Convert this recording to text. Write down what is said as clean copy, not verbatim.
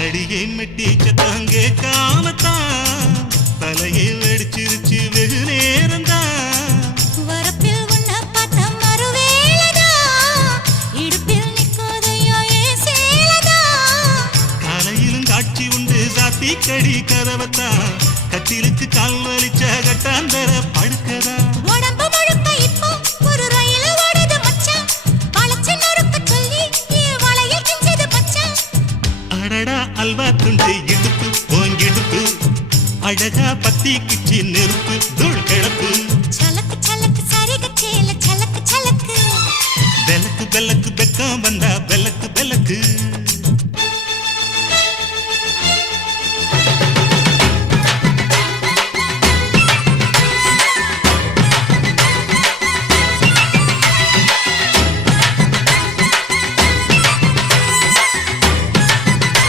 அடியை மெட்டி சத்தங்கே காமத்தான் தலையை வெடிச்சிருச்சு வெகு நேரம்தான் வரப்பில் உன்ன பார்த்த மறுவேளதா இடுப்பில் நிற்காதையா ஏ சேலதா காலையிலும் காட்சி உண்டு சாத்தி கடி கதவத்தான் கட்டிலுக்கு கால் வலிச்ச கட்டாந்தர படுக்கதா உடம்பு முழுக்க இப்போ ஒரு ரயில் ஓடுது மச்சான் வளைச்சு நொறுக்க சொல்லி என் வளையல் கிஞ்சது மச்சான் அடடா அல்வா துண்டு இடுப்பு போங்கிடுப்பு அழகா பத்தி கிச்சி நெருப்பு தூள் கிளப்பு சலக்கு சலக்கு சரிக சேல சலக்கு சலக்கு பெலக்கு பெலக்கு பெக்கம் வந்தா